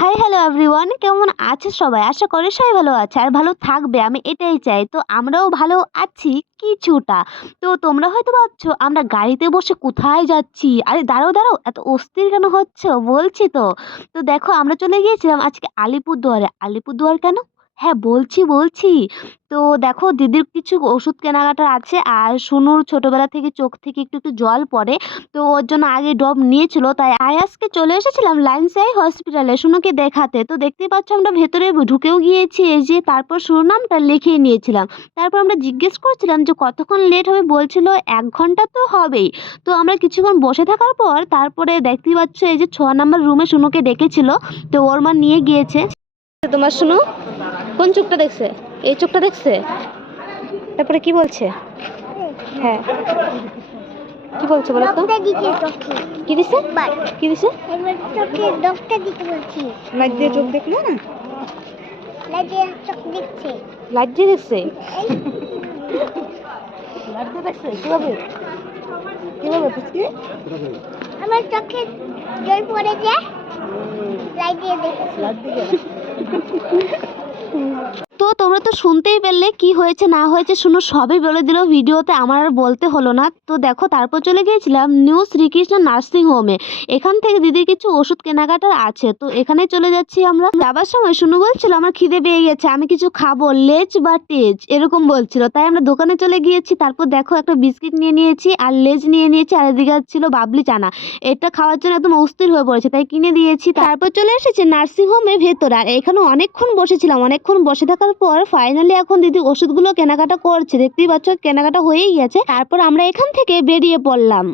Hi hello everyone, কেমন আছে সবাই? আশা করি সবাই ভালো আছে আর ভালো থাকবে, আমি এটাই চাই। তো আমরাও ভালো আছি কিছুটা। তো তোমরা হয়তো ভাবছো আমরা গাড়িতে বসে কোথায় যাচ্ছি? আরে দাঁড়াও দাঁড়াও, এত অস্থির কেন হচ্ছ? বলছি তো। তো দেখো আমরা চলে গিয়েছিলাম আজকে আলিপুরদুয়ারে। আলিপুরদুয়ার কেন? হ্যাঁ বলছি। তো দেখো দিদির কিছু ওষুধ কেনাকাটা আছে আর সুনুর ছোটবেলা থেকে চোখ থেকে একটু জল পড়ে। তো ওর জন্য আগে ড্রপ নিয়েছিল, তাই আজকে চলে এসেছিলাম লাইন্স আই হসপিটালে সুনুকে দেখাতে। তো দেখতেই পাচ্ছ আমরা ভেতরে ঢুকেও গিয়েছি, এই যে তারপর সুনুর নামটা লিখিয়ে নিয়েছিলাম। তারপর আমরা জিজ্ঞেস করছিলাম যে কতক্ষণ লেট হবে, বলছিল 1 ঘন্টা তো হবেই। তো আমরা কিছুক্ষণ বসে থাকার পর তারপরে দেখতেই পাচ্ছ এই যে 6 নম্বর রুমে সুনুকে ডেকেছিল। তো ওর মা নিয়ে গিয়েছে। তোমার সুনু কোন চোখটা দেখছে? এই চোখটা দেখছে। তারপরে কি বলছে? হ্যাঁ কি বলছে বলো তো? কি দিছে? কি দিছে? ডক্টর দিতে বলছি। লাইট দিয়ে চোখ দেখলো না? লাইট দিয়ে চোখ দেখছে। লাইট দিয়ে দেখছে? লাইট দিয়ে দেখছে কিভাবে? পুচকি? আমার চোখে জল পড়ে যায়, লাইট দিয়ে দেখছি। লাইট দিয়ে তো তোমরা তো শুনতেই পেলে কি হয়েছে না হয়েছে শুনো, সবই বলে দিল ভিডিওতে, আমার আর বলতে হলো না। তো দেখো তারপর চলে গিয়েছিলাম নিউ শ্রীকৃষ্ণ নার্সিং হোমে। এখান থেকে দিদির কিছু ওষুধ কেনাকাটার আছে, তো এখানে চলে যাচ্ছি আমরা। যাবার সময় শুনু বলছিল আমার খিদে পেয়ে গেছে, আমি কিছু খাবো, লেজ বা টেজ এরকম বলছিল, তাই আমরা দোকানে চলে গিয়েছি। তারপর দেখো একটা বিস্কিট নিয়ে নিয়েছি আর লেজ নিয়ে নিয়েছি, আর এদিকে ছিল বাবলি চানা। এটা খাওয়ার জন্য একদম অস্থির হয়ে পড়েছে, তাই কিনে দিয়েছি। তারপর চলে এসেছে নার্সিং হোমের ভেতর, আর এখানে অনেকক্ষণ বসেছিলাম। অনেকক্ষণ বসে থাকার পর ফাইনালি এখন দিদি ওষুধগুলো কেনাকাটা করছে, দেখতেই পাচ্ছ কেনাকাটা হয়েই গেছে। তারপর আমরা এখান থেকে বেরিয়ে পড়লাম।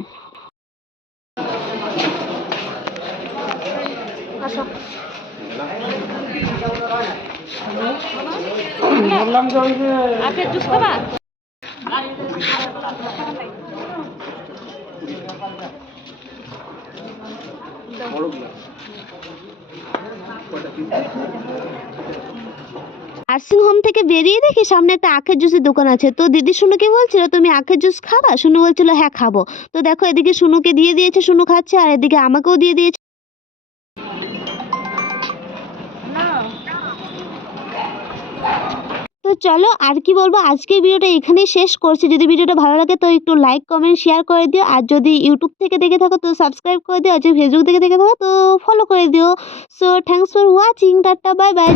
নার্সিং হোম থেকে বেরিয়ে দেখি সামনে একটা আখের জুসের দোকান আছে। তো দিদি শুনুকে বলছিল তুমি আখের জুস খাবা? শুনু বলছিল হ্যাঁ খাবো। তো দেখো এদিকে শুনুকে দিয়ে দিয়েছে, শুনু খাচ্ছে, আর এদিকে আমাকেও দিয়ে দিয়েছে। তো চলো আর কি বলবো, আজকের ভিডিওটা এখানেই শেষ করছি। যদি ভিডিওটা ভালো লাগে তো একটু লাইক কমেন্ট শেয়ার করে দিও, আর যদি ইউটিউব থেকে দেখে থাকো তো সাবস্ক্রাইব করে দিও, আর যদি ফেসবুক থেকে দেখে থাকো তো ফলো করে দিও। So thanks for watching, tata bye bye.